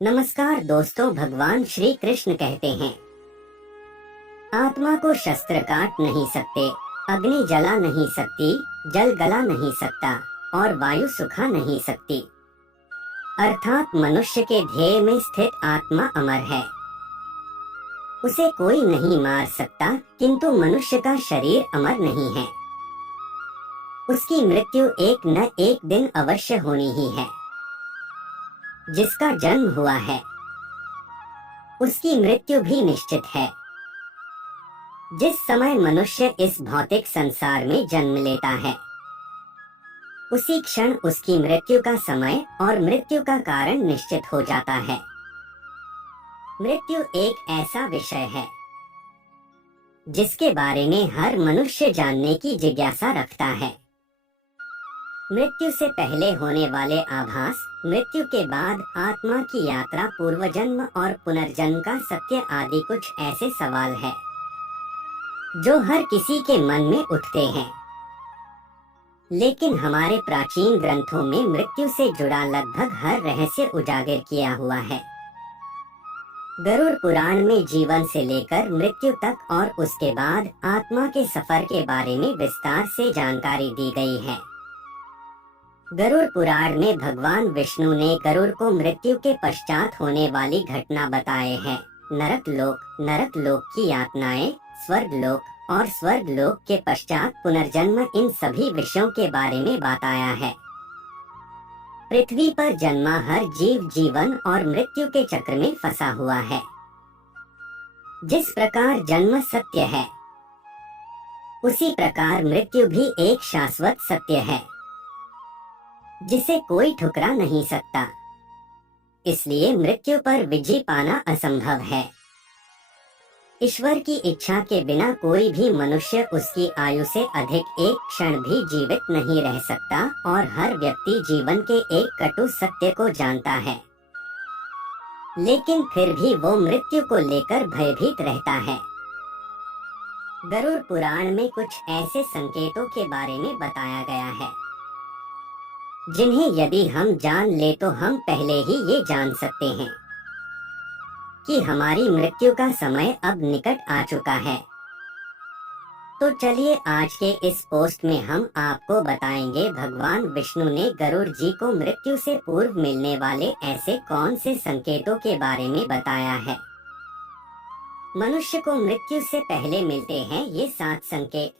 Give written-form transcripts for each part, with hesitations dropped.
नमस्कार दोस्तों, भगवान श्री कृष्ण कहते हैं, आत्मा को शस्त्र काट नहीं सकते, अग्नि जला नहीं सकती, जल गला नहीं सकता और वायु सुखा नहीं सकती। अर्थात मनुष्य के ध्येय में स्थित आत्मा अमर है। उसे कोई नहीं मार सकता, किंतु मनुष्य का शरीर अमर नहीं है। उसकी मृत्यु एक न एक दिन अवश्य होनी ही है। जिसका जन्म हुआ है उसकी मृत्यु भी निश्चित है। जिस समय मनुष्य इस भौतिक संसार में जन्म लेता है उसी क्षण उसकी मृत्यु का समय और मृत्यु का कारण निश्चित हो जाता है। मृत्यु एक ऐसा विषय है जिसके बारे में हर मनुष्य जानने की जिज्ञासा रखता है। मृत्यु से पहले होने वाले आभास, मृत्यु के बाद आत्मा की यात्रा, पूर्व जन्म और पुनर्जन्म का सत्य आदि कुछ ऐसे सवाल है जो हर किसी के मन में उठते हैं। लेकिन हमारे प्राचीन ग्रंथों में मृत्यु से जुड़ा लगभग हर रहस्य उजागर किया हुआ है। गरुड़ पुराण में जीवन से लेकर मृत्यु तक और उसके बाद आत्मा के सफर के बारे में विस्तार से जानकारी दी गई है। गरुड़ पुराण में भगवान विष्णु ने गरुड़ को मृत्यु के पश्चात होने वाली घटना बताए हैं। नरक लोक की यातनाएं, स्वर्ग लोक और स्वर्ग लोक के पश्चात पुनर्जन्म, इन सभी विषयों के बारे में बताया है। पृथ्वी पर जन्मा हर जीव जीवन और मृत्यु के चक्र में फंसा हुआ है। जिस प्रकार जन्म सत्य है उसी प्रकार मृत्यु भी एक शाश्वत सत्य है जिसे कोई ठुकरा नहीं सकता। इसलिए मृत्यु पर विजय पाना असंभव है। ईश्वर की इच्छा के बिना कोई भी मनुष्य उसकी आयु से अधिक एक क्षण भी जीवित नहीं रह सकता और हर व्यक्ति जीवन के एक कटु सत्य को जानता है। लेकिन फिर भी वो मृत्यु को लेकर भयभीत रहता है। गरुड़ पुराण में कुछ ऐसे संकेतों के बारे में बताया गया है जिन्हें यदि हम जान ले तो हम पहले ही ये जान सकते हैं कि हमारी मृत्यु का समय अब निकट आ चुका है। तो चलिए आज के इस पोस्ट में हम आपको बताएंगे भगवान विष्णु ने गरुड़ जी को मृत्यु से पूर्व मिलने वाले ऐसे कौन से संकेतों के बारे में बताया है। मनुष्य को मृत्यु से पहले मिलते हैं ये 7 संकेत।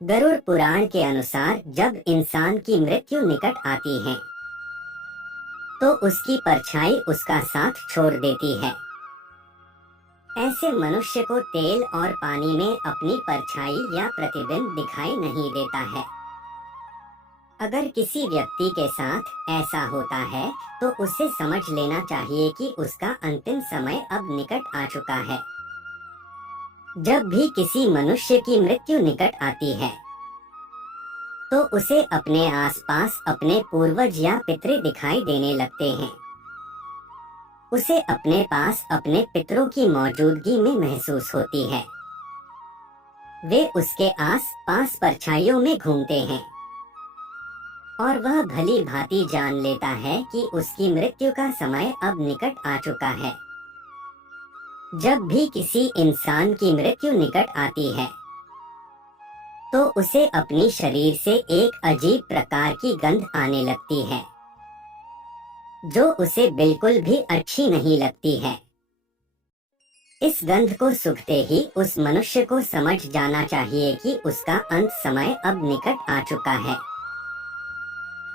गरुड़ पुराण के अनुसार जब इंसान की मृत्यु निकट आती है तो उसकी परछाई उसका साथ छोड़ देती है। ऐसे मनुष्य को तेल और पानी में अपनी परछाई या प्रतिबिंब दिखाई नहीं देता है। अगर किसी व्यक्ति के साथ ऐसा होता है तो उसे समझ लेना चाहिए कि उसका अंतिम समय अब निकट आ चुका है। जब भी किसी मनुष्य की मृत्यु निकट आती है तो उसे अपने आसपास अपने पूर्वज या पितृ दिखाई देने लगते हैं। उसे अपने पास अपने पितरों की मौजूदगी में महसूस होती है। वे उसके आस पास परछाइयों में घूमते हैं और वह भली भांति जान लेता है कि उसकी मृत्यु का समय अब निकट आ चुका है। जब भी किसी इंसान की मृत्यु निकट आती है तो उसे अपनी शरीर से एक अजीब प्रकार की गंध आने लगती है जो उसे बिल्कुल भी अच्छी नहीं लगती है। इस गंध को सूंघते ही उस मनुष्य को समझ जाना चाहिए कि उसका अंत समय अब निकट आ चुका है।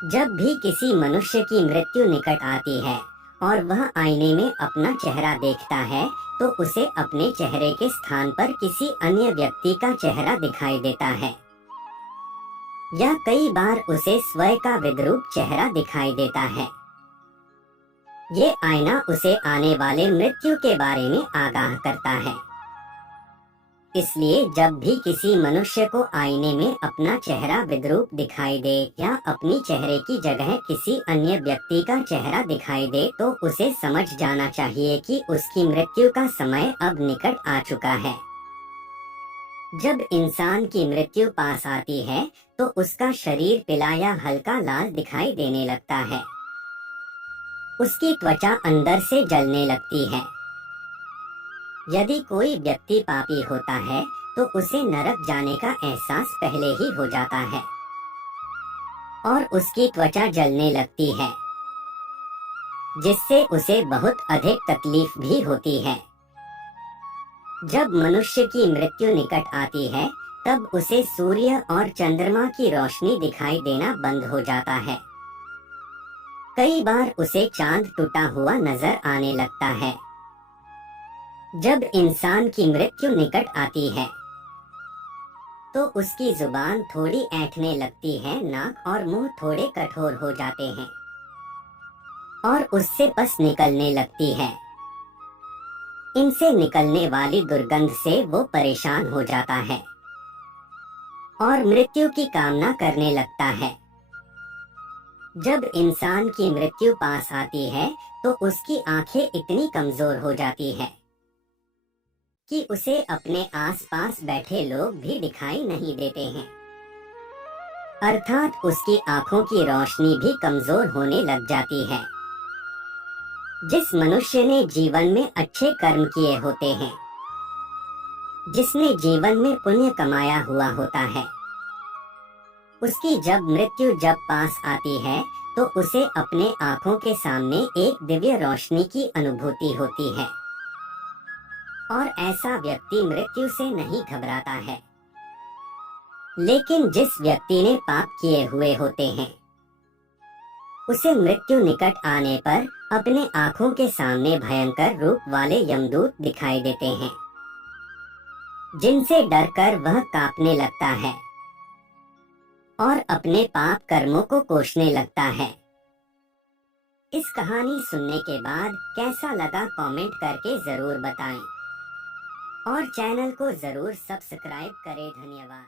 जब भी किसी मनुष्य की मृत्यु निकट आती है और वह आईने में अपना चेहरा देखता है तो उसे अपने चेहरे के स्थान पर किसी अन्य व्यक्ति का चेहरा दिखाई देता है या कई बार उसे स्वयं का विद्रूप चेहरा दिखाई देता है। ये आईना उसे आने वाले मृत्यु के बारे में आगाह करता है। इसलिए जब भी किसी मनुष्य को आईने में अपना चेहरा विद्रूप दिखाई दे या अपनी चेहरे की जगह किसी अन्य व्यक्ति का चेहरा दिखाई दे तो उसे समझ जाना चाहिए कि उसकी मृत्यु का समय अब निकट आ चुका है। जब इंसान की मृत्यु पास आती है तो उसका शरीर पीला या हल्का लाल दिखाई देने लगता है। उसकी त्वचा अंदर से जलने लगती है। यदि कोई व्यक्ति पापी होता है तो उसे नरक जाने का एहसास पहले ही हो जाता है और उसकी त्वचा जलने लगती है, जिससे उसे बहुत अधिक तकलीफ भी होती है। जब मनुष्य की मृत्यु निकट आती है तब उसे सूर्य और चंद्रमा की रोशनी दिखाई देना बंद हो जाता है। कई बार उसे चांद टूटा हुआ नजर आने लगता है। जब इंसान की मृत्यु निकट आती है तो उसकी जुबान थोड़ी ऐंठने लगती है, नाक और मुंह थोड़े कठोर हो जाते हैं और उससे पस निकलने लगती है। इनसे निकलने वाली दुर्गंध से वो परेशान हो जाता है और मृत्यु की कामना करने लगता है। जब इंसान की मृत्यु पास आती है तो उसकी आंखें इतनी कमजोर हो जाती है कि उसे अपने आसपास बैठे लोग भी दिखाई नहीं देते हैं, अर्थात उसकी आंखों की रोशनी भी कमजोर होने लग जाती है। जिस मनुष्य ने जीवन में अच्छे कर्म किए होते हैं, जिसने जीवन में पुण्य कमाया हुआ होता है, उसकी जब मृत्यु पास आती है तो उसे अपने आंखों के सामने एक दिव्य रोशनी की अनुभूति होती है और ऐसा व्यक्ति मृत्यु से नहीं घबराता है। लेकिन जिस व्यक्ति ने पाप किए हुए होते हैं, उसे मृत्यु निकट आने पर अपने आंखों के सामने भयंकर रूप वाले यमदूत दिखाई देते हैं, जिनसे डरकर वह कांपने लगता है और अपने पाप कर्मों को कोसने लगता है। इस कहानी सुनने के बाद कैसा लगा कमेंट करके जरूर बताएं और चैनल को जरूर सब्सक्राइब करें। धन्यवाद।